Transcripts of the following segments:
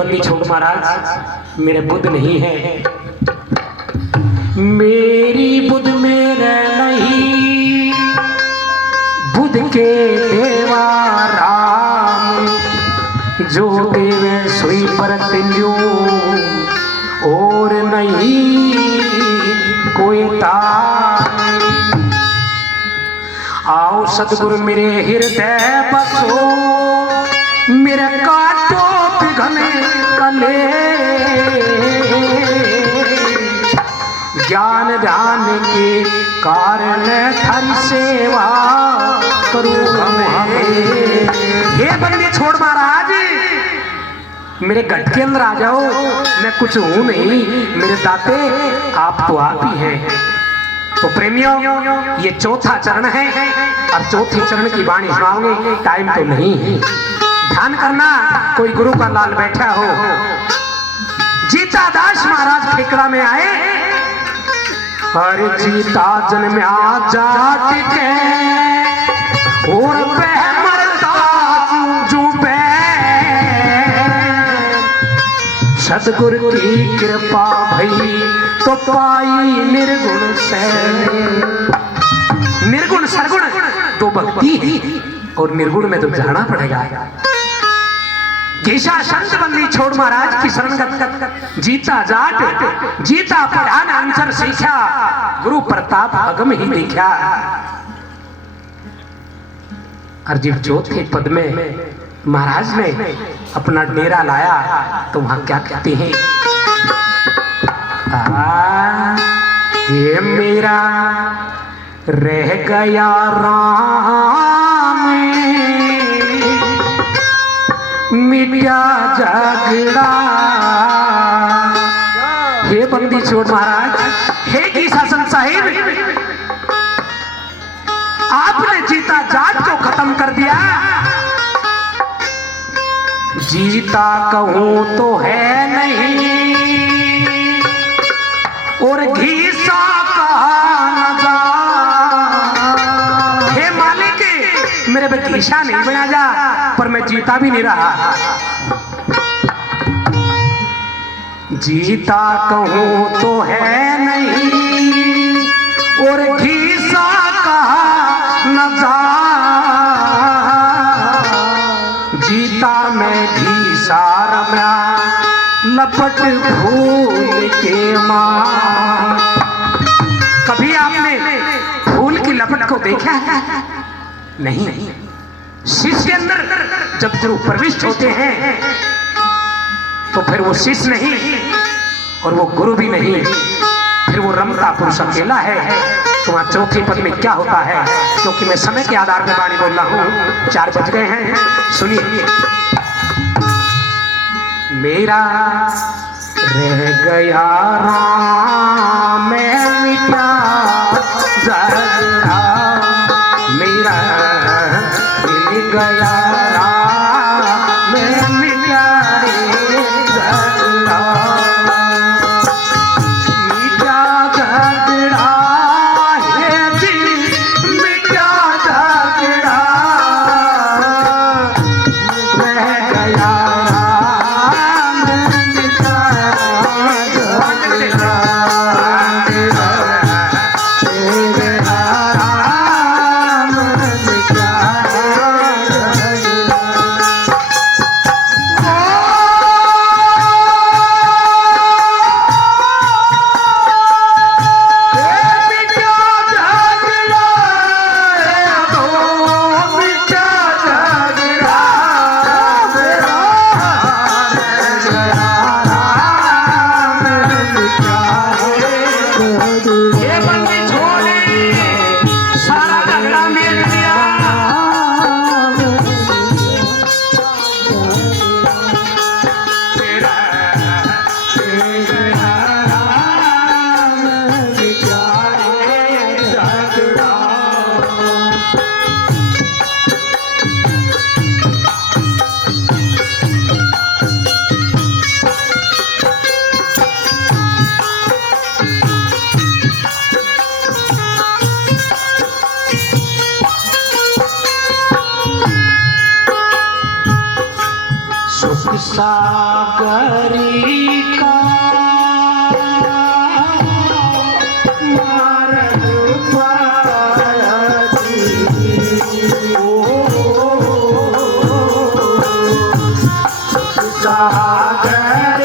बंदी छोड़ महाराज, मेरे बुद्ध नहीं है, मेरी बुद्ध मेरे नहीं, बुद्ध के देवा राम, जो देवे सोई परत ल्यो, और नहीं कोई तार। आओ सतगुरु मेरे हृदय बसो, मेरे काटो पिघले कले, ज्ञान ध्यान के कारण थारी सेवा करूं हमें। ये बंदी छोड़ महाराज, मेरे गट के अंदर आ जाओ, मैं कुछ हूं नहीं, मेरे दाते आप तो आप ही हैं। तो प्रेमियों, ये चौथा चरण है और चौथे चरण की वाणी सुनाओगे, टाइम तो नहीं है। ध्यान करना, कोई गुरु का लाल बैठा हो। जीता दास महाराज ठेकड़ा में आए, हर जीता जन्म्या जाट के, और मरता जू पे, सतगुरु की कृपा भई तो पाई निर्गुण से। निर्गुण सरगुण तो भक्ति है, और निर्गुण में तो जाना पड़ेगा। जैसा संत बंदी छोड़ महाराज की शरणगत, जीता जाट जीता प्रधान अंतर सीखा, गुरु प्रताप अगम ही देखा। और जब चौथे पद में महाराज ने अपना डेरा लाया, तो वहां क्या कहते हैं, ये मेरा रह गया राम, मिटा झगड़ा। हे बंदी छोड़ महाराज, हे की शासन साहिब, आपने जीता जाट को खत्म कर दिया। जीता कहूं तो है नहीं, और घीसा कहा न जा। हे मालिक, मेरे पे घीसा नहीं बना जा, पर मैं जीता भी नहीं रहा। जीता कहूं तो है नहीं, और घीसा कहा न जा। जीता मैं घीसा रम्या, लपट फूल के मां। कभी आपने फूल की लपट को देखा है? नहीं। शिष्य के अंदर जब गुरु प्रविष्ट होते हैं, तो फिर वो शिष्य नहीं और वो गुरु भी नहीं, फिर वो रमता पुरुष अकेला है। तो वहां चौथे पद में क्या होता है, क्योंकि मैं समय के आधार पर वाणी बोल रहा हूं, 4 बज गए हैं, सुनिए। मेरा रह गया राम, मैं मिटा झगड़ा, मेरा मिल गया राम, मैं मिटा झगड़ा। मिटा झगड़ा है जी, मिटा झगड़ा, रह गया सागरी का मार्ग पाया जी। ओ सागर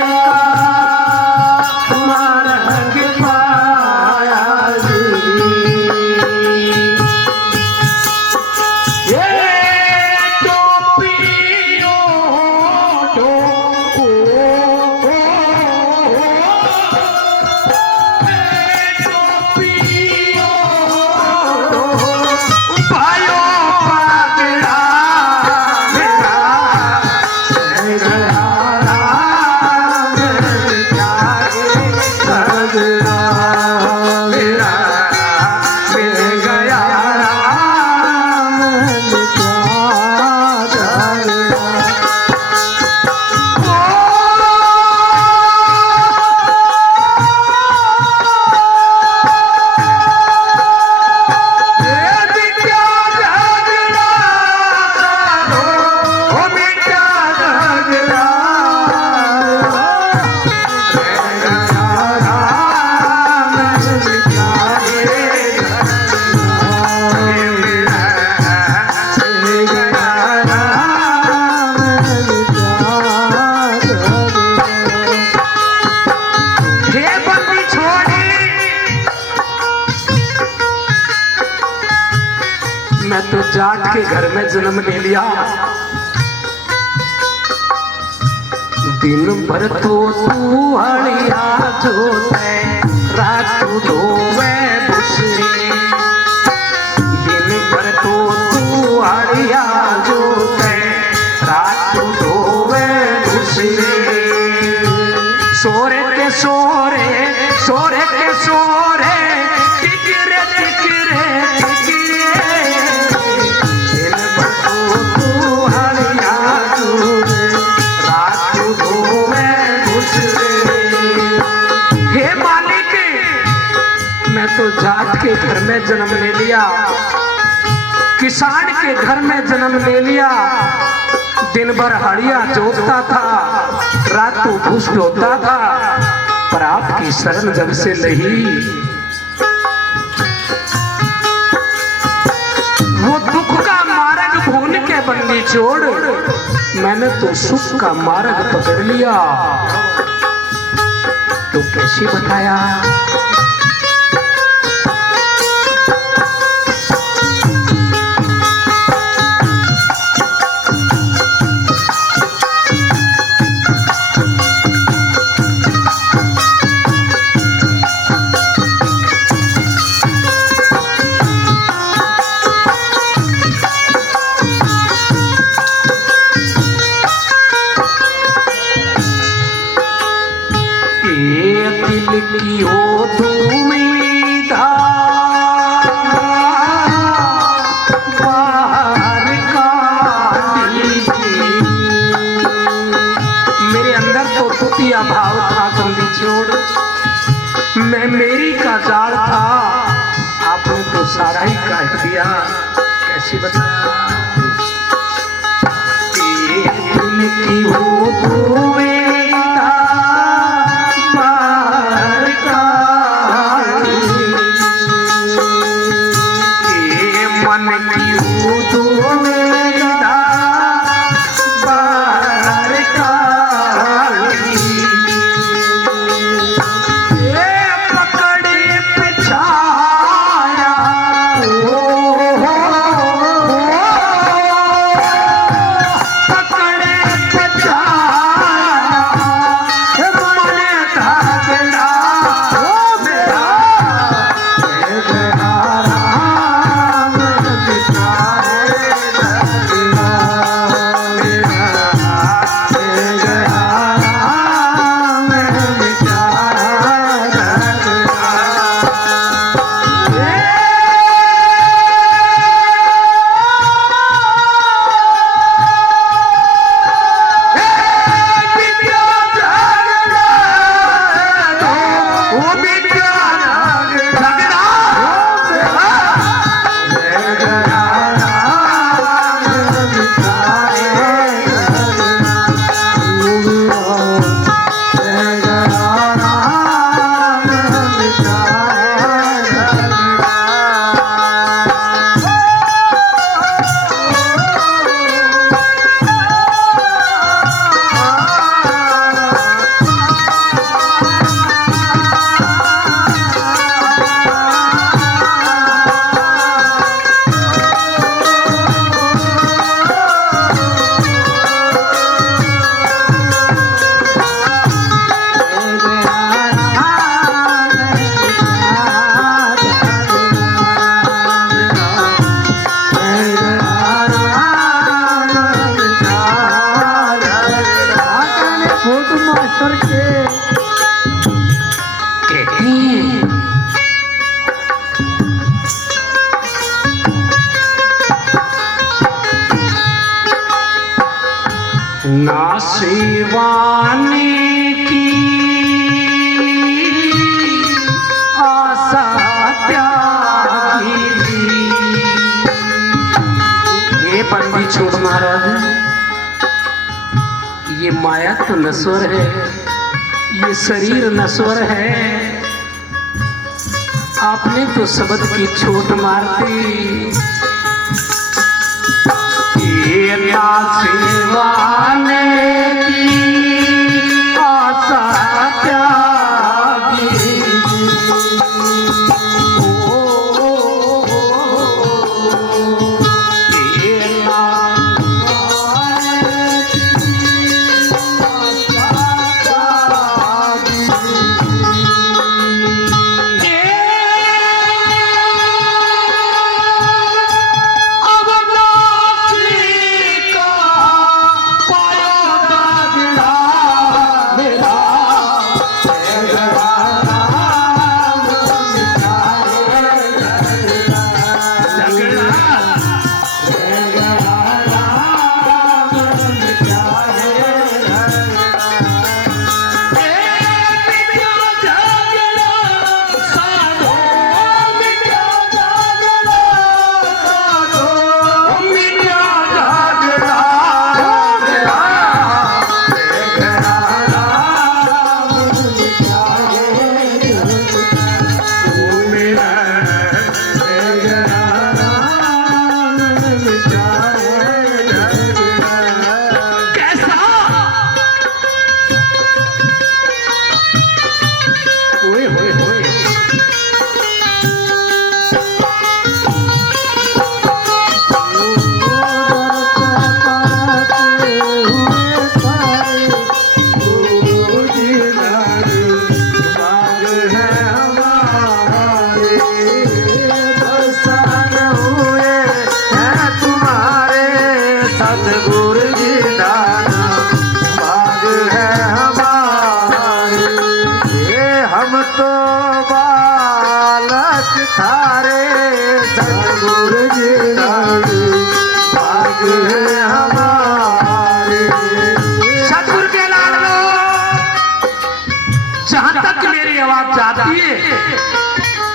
का मार्ग पाया जी। मैं तो जाट के घर में जन्म ले लिया, दिन भर तो तू हड़िया जोते रात धोवे दूसरे। दिन भर तो तू हड़िया जोते रात धोवे दूसरे। सोरे के सोरे सोरे के सोरे टिकरे टिकरे टिकरे। हे मालिक, मैं तो जाट के घर में जन्म ले लिया, किसान के घर में जन्म ले लिया। दिन भर हड़िया जोतता था, रात को भूस ढोता था, पर आपकी शरण जब से नहीं, वो दुख का मार्ग भूल के बंदी छोड़, मैंने तो सुख का मार्ग पकड़ लिया। तो कैसे बताया? दिल की हो दुविधा बाहर काटी। मेरे अंदर तो तुतिया भाव था बंदी छोड़, मैं मेरी का जाल था, आपने तो सारा ही काट दिया। कैसे बताया? दिल की हो दुविधा मन की दुविधा बाहर काटी। ये पकड़े पिछाया पकड़े पिछाया। छोड़ महाराज, ये माया तो नश्वर है, ये शरीर नश्वर है। आपने तो शब्द की छोट मारती, ये सेवाने की आशा त्यागी।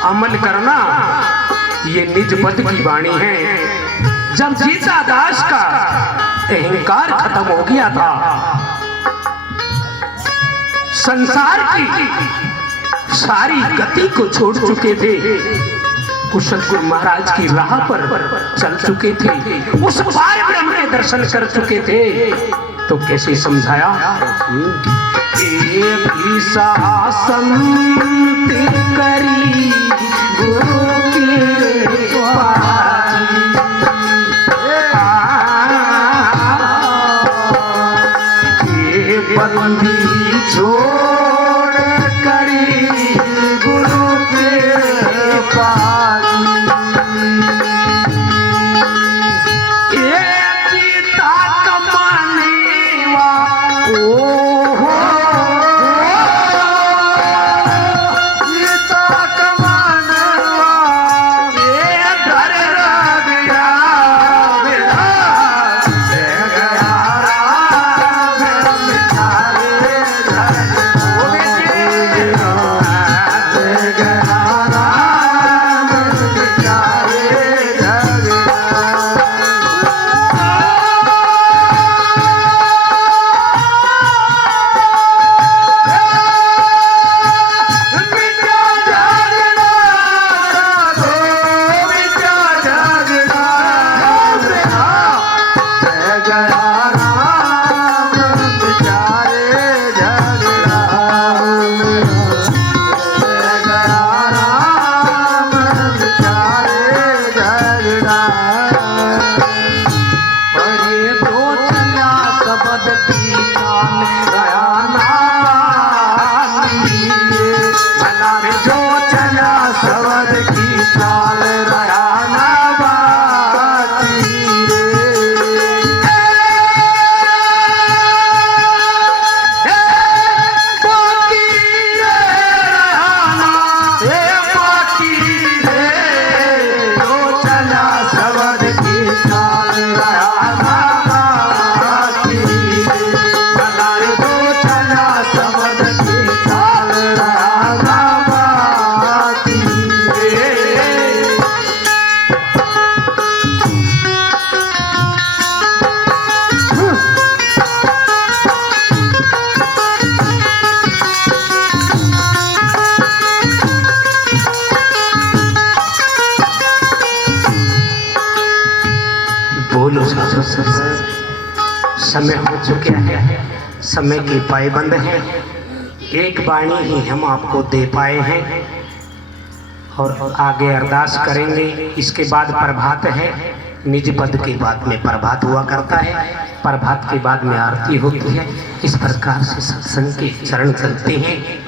अमल करना ये निज पद की वाणी है। जब जीता दास का अहंकार खत्म हो गया था, संसार की सारी गति को छोड़ चुके थे, उस सतगुरु महाराज की राह पर चल चुके थे, उस पार ब्रह्म के दर्शन कर चुके थे, तो कैसे समझाया? एक ही शासन करी गुरु की ये बंदी छोड़ करी गुरु के पास। समय हो चुका है, समय की पाबंद है। एक वाणी ही हम आपको दे पाए हैं और आगे अरदास करेंगे। इसके बाद प्रभात है, निज पद के बाद में प्रभात हुआ करता है, प्रभात के बाद में आरती होती है। इस प्रकार से सत्संग के चरण चलते हैं।